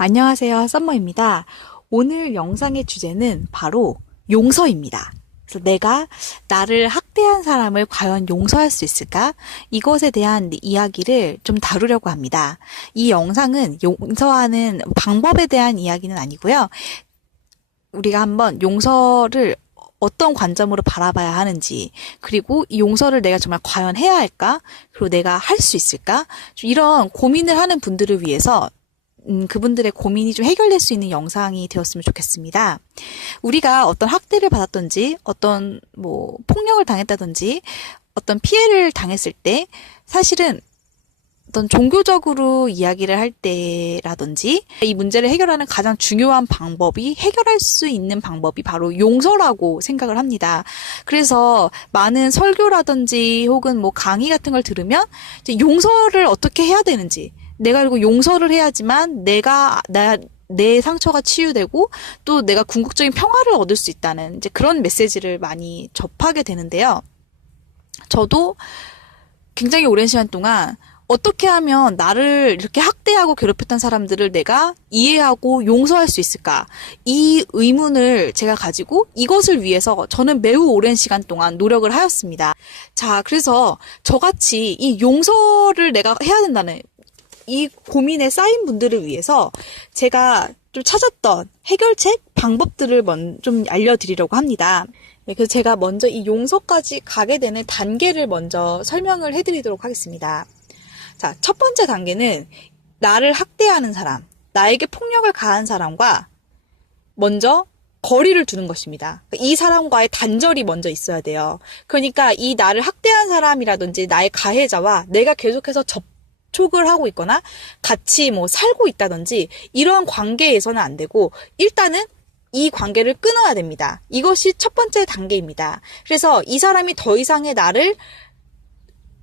안녕하세요, 썸머입니다. 오늘 영상의 주제는 바로 용서입니다. 그래서 내가 나를 학대한 사람을 과연 용서할 수 있을까? 이것에 대한 이야기를 좀 다루려고 합니다. 이 영상은 용서하는 방법에 대한 이야기는 아니고요. 우리가 한번 용서를 어떤 관점으로 바라봐야 하는지, 그리고 이 용서를 내가 정말 과연 해야 할까? 그리고 내가 할 수 있을까? 좀 이런 고민을 하는 분들을 위해서 그분들의 고민이 좀 해결될 수 있는 영상이 되었으면 좋겠습니다. 우리가 어떤 학대를 받았든지, 어떤 폭력을 당했다든지, 어떤 피해를 당했을 때, 사실은 어떤 종교적으로 이야기를 할 때라든지, 이 문제를 해결하는 가장 중요한 방법이, 해결할 수 있는 방법이 바로 용서라고 생각을 합니다. 그래서 많은 설교라든지 혹은 강의 같은 걸 들으면 이제 용서를 어떻게 해야 되는지, 내가 그리고 용서를 해야지만 내 상처가 치유되고 또 내가 궁극적인 평화를 얻을 수 있다는 이제 그런 메시지를 많이 접하게 되는데요. 저도 굉장히 오랜 시간 동안 어떻게 하면 나를 이렇게 학대하고 괴롭혔던 사람들을 내가 이해하고 용서할 수 있을까? 이 의문을 제가 가지고 이것을 위해서 저는 매우 오랜 시간 동안 노력을 하였습니다. 자, 그래서 저같이 이 용서를 내가 해야 된다는 이 고민에 쌓인 분들을 위해서 제가 좀 찾았던 해결책, 방법들을 좀 알려드리려고 합니다. 네, 그래서 제가 먼저 이 용서까지 가게 되는 단계를 먼저 설명을 해드리도록 하겠습니다. 자, 첫 번째 단계는 나를 학대하는 사람, 나에게 폭력을 가한 사람과 먼저 거리를 두는 것입니다. 이 사람과의 단절이 먼저 있어야 돼요. 그러니까 이 나를 학대한 사람이라든지 나의 가해자와 내가 계속해서 접촉을 하고 있거나 같이 살고 있다든지 이러한 관계에서는 안 되고 일단은 이 관계를 끊어야 됩니다. 이것이 첫 번째 단계입니다. 그래서 이 사람이 더 이상의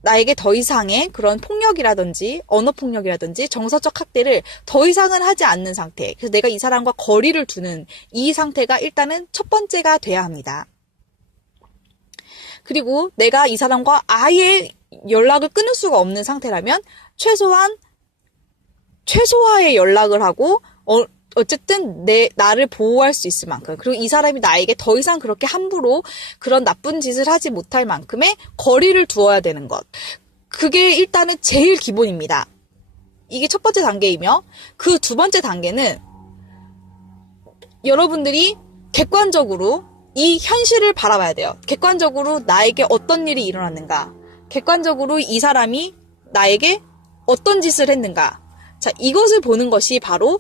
나에게 더 이상의 그런 폭력이라든지 언어폭력이라든지 정서적 학대를 더 이상은 하지 않는 상태. 그래서 내가 이 사람과 거리를 두는 이 상태가 일단은 첫 번째가 돼야 합니다. 그리고 내가 이 사람과 아예 연락을 끊을 수가 없는 상태라면 최소화의 연락을 하고 어쨌든 나를 보호할 수 있을 만큼, 그리고 이 사람이 나에게 더 이상 그렇게 함부로 그런 나쁜 짓을 하지 못할 만큼의 거리를 두어야 되는 것. 그게 일단은 제일 기본입니다. 이게 첫 번째 단계이며, 그 두 번째 단계는 여러분들이 객관적으로 이 현실을 바라봐야 돼요. 객관적으로 나에게 어떤 일이 일어났는가, 객관적으로 이 사람이 나에게 어떤 짓을 했는가. 자, 이것을 보는 것이 바로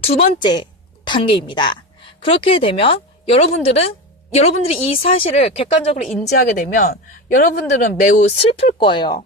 두 번째 단계입니다. 그렇게 되면 여러분들이 이 사실을 객관적으로 인지하게 되면 여러분들은 매우 슬플 거예요.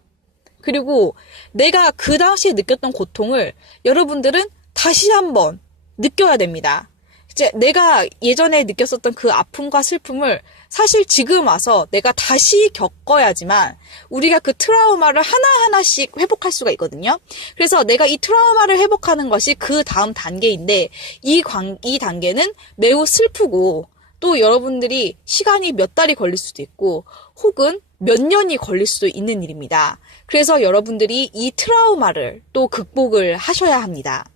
그리고 내가 그 당시에 느꼈던 고통을 여러분들은 다시 한번 느껴야 됩니다. 이제 내가 예전에 느꼈었던 그 아픔과 슬픔을 사실 지금 와서 내가 다시 겪어야지만 우리가 그 트라우마를 하나하나씩 회복할 수가 있거든요. 그래서 내가 이 트라우마를 회복하는 것이 그 다음 단계인데 이 단계는 매우 슬프고 또 여러분들이 시간이 몇 달이 걸릴 수도 있고 혹은 몇 년이 걸릴 수도 있는 일입니다. 그래서 여러분들이 이 트라우마를 또 극복을 하셔야 합니다.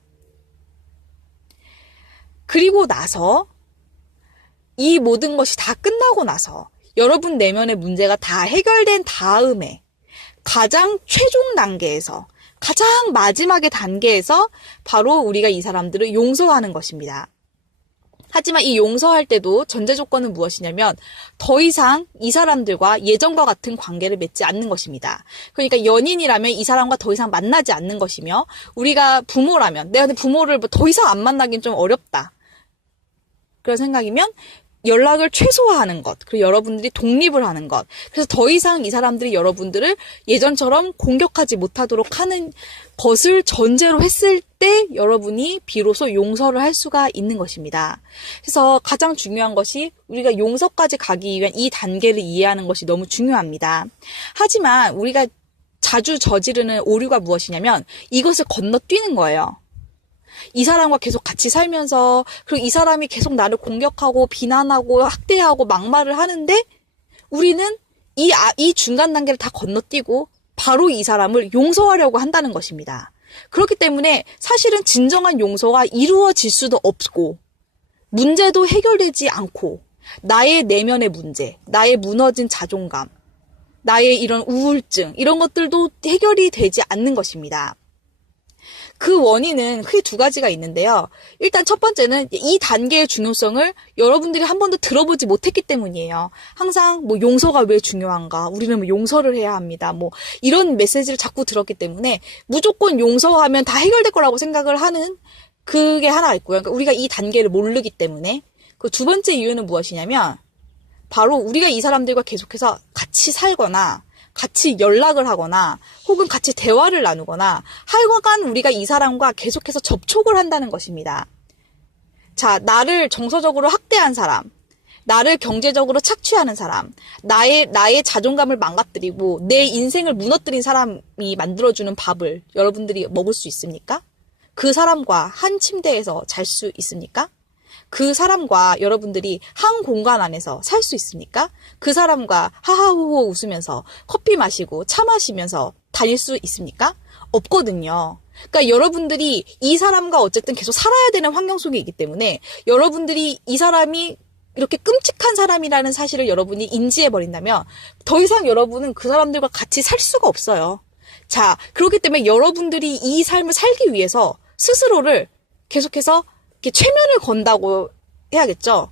그리고 나서 이 모든 것이 다 끝나고 나서 여러분 내면의 문제가 다 해결된 다음에 가장 최종 단계에서 가장 마지막의 단계에서 바로 우리가 이 사람들을 용서하는 것입니다. 하지만 이 용서할 때도 전제 조건은 무엇이냐면 더 이상 이 사람들과 예전과 같은 관계를 맺지 않는 것입니다. 그러니까 연인이라면 이 사람과 더 이상 만나지 않는 것이며 우리가 부모라면 내가 부모를 더 이상 안 만나긴 좀 어렵다. 그런 생각이면 연락을 최소화하는 것, 그리고 여러분들이 독립을 하는 것. 그래서 더 이상 이 사람들이 여러분들을 예전처럼 공격하지 못하도록 하는 것을 전제로 했을 때 여러분이 비로소 용서를 할 수가 있는 것입니다. 그래서 가장 중요한 것이 우리가 용서까지 가기 위한 이 단계를 이해하는 것이 너무 중요합니다. 하지만 우리가 자주 저지르는 오류가 무엇이냐면 이것을 건너뛰는 거예요. 이 사람과 계속 같이 살면서 그리고 이 사람이 계속 나를 공격하고 비난하고 학대하고 막말을 하는데 우리는 이 중간 단계를 다 건너뛰고 바로 이 사람을 용서하려고 한다는 것입니다. 그렇기 때문에 사실은 진정한 용서가 이루어질 수도 없고, 문제도 해결되지 않고, 나의 내면의 문제, 나의 무너진 자존감, 나의 이런 우울증, 이런 것들도 해결이 되지 않는 것입니다. 그 원인은 크게 두 가지가 있는데요. 일단 첫 번째는 이 단계의 중요성을 여러분들이 한 번도 들어보지 못했기 때문이에요. 항상 뭐 용서가 왜 중요한가? 우리는 뭐 용서를 해야 합니다. 뭐 이런 메시지를 자꾸 들었기 때문에 무조건 용서하면 다 해결될 거라고 생각을 하는 그게 하나 있고요. 그러니까 우리가 이 단계를 모르기 때문에. 그 두 번째 이유는 무엇이냐면 바로 우리가 이 사람들과 계속해서 같이 살거나 같이 연락을 하거나 혹은 같이 대화를 나누거나 하여간 우리가 이 사람과 계속해서 접촉을 한다는 것입니다. 자, 나를 정서적으로 학대한 사람, 나를 경제적으로 착취하는 사람, 나의 자존감을 망가뜨리고 내 인생을 무너뜨린 사람이 만들어주는 밥을 여러분들이 먹을 수 있습니까? 그 사람과 한 침대에서 잘 수 있습니까? 그 사람과 여러분들이 한 공간 안에서 살 수 있습니까? 그 사람과 하하호호 웃으면서 커피 마시고 차 마시면서 다닐 수 있습니까? 없거든요. 그러니까 여러분들이 이 사람과 어쨌든 계속 살아야 되는 환경 속에 있기 때문에 여러분들이 이 사람이 이렇게 끔찍한 사람이라는 사실을 여러분이 인지해버린다면 더 이상 여러분은 그 사람들과 같이 살 수가 없어요. 자, 그렇기 때문에 여러분들이 이 삶을 살기 위해서 스스로를 계속해서 이렇게 최면을 건다고 해야겠죠.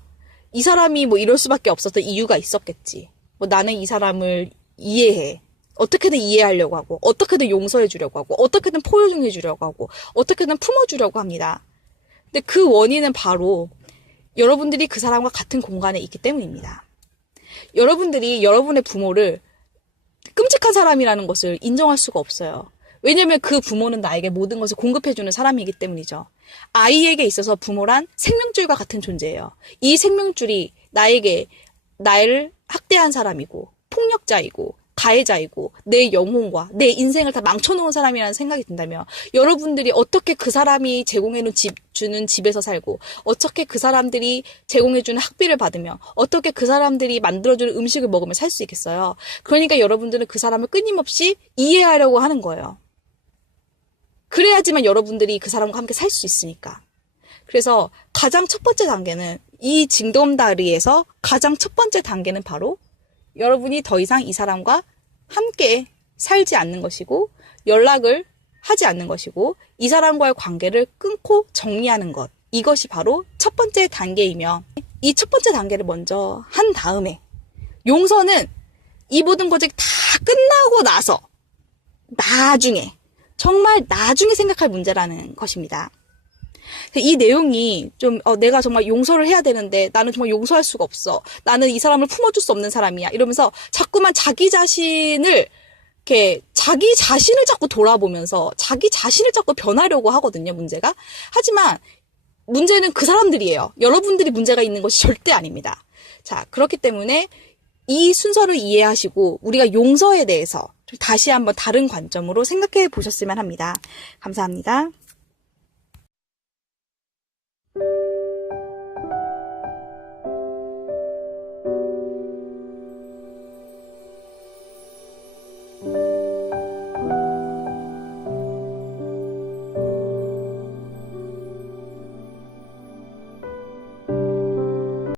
이 사람이 뭐 이럴 수밖에 없었던 이유가 있었겠지. 뭐 나는 이 사람을 이해해. 어떻게든 이해하려고 하고, 어떻게든 용서해 주려고 하고, 어떻게든 포용해 주려고 하고, 어떻게든 품어주려고 합니다. 근데 그 원인은 바로 여러분들이 그 사람과 같은 공간에 있기 때문입니다. 여러분들이 여러분의 부모를 끔찍한 사람이라는 것을 인정할 수가 없어요. 왜냐면 그 부모는 나에게 모든 것을 공급해주는 사람이기 때문이죠. 아이에게 있어서 부모란 생명줄과 같은 존재예요. 이 생명줄이 나를 학대한 사람이고, 폭력자이고, 가해자이고, 내 영혼과 내 인생을 다 망쳐놓은 사람이라는 생각이 든다면, 여러분들이 어떻게 그 사람이 주는 집에서 살고, 어떻게 그 사람들이 제공해주는 학비를 받으며, 어떻게 그 사람들이 만들어주는 음식을 먹으며 살 수 있겠어요? 그러니까 여러분들은 그 사람을 끊임없이 이해하려고 하는 거예요. 그래야지만 여러분들이 그 사람과 함께 살 수 있으니까. 그래서 가장 첫 번째 단계는 이 징검다리에서 가장 첫 번째 단계는 바로 여러분이 더 이상 이 사람과 함께 살지 않는 것이고 연락을 하지 않는 것이고 이 사람과의 관계를 끊고 정리하는 것. 이것이 바로 첫 번째 단계이며 이 첫 번째 단계를 먼저 한 다음에 용서는 이 모든 것이 다 끝나고 나서 나중에 정말 나중에 생각할 문제라는 것입니다. 이 내용이 좀 내가 정말 용서를 해야 되는데 나는 정말 용서할 수가 없어. 나는 이 사람을 품어줄 수 없는 사람이야. 이러면서 자꾸만 자기 자신을 자꾸 돌아보면서 자기 자신을 자꾸 변하려고 하거든요. 문제가. 하지만 문제는 그 사람들이에요. 여러분들이 문제가 있는 것이 절대 아닙니다. 자, 그렇기 때문에 이 순서를 이해하시고 우리가 용서에 대해서 다시 한번 다른 관점으로 생각해 보셨으면 합니다. 감사합니다.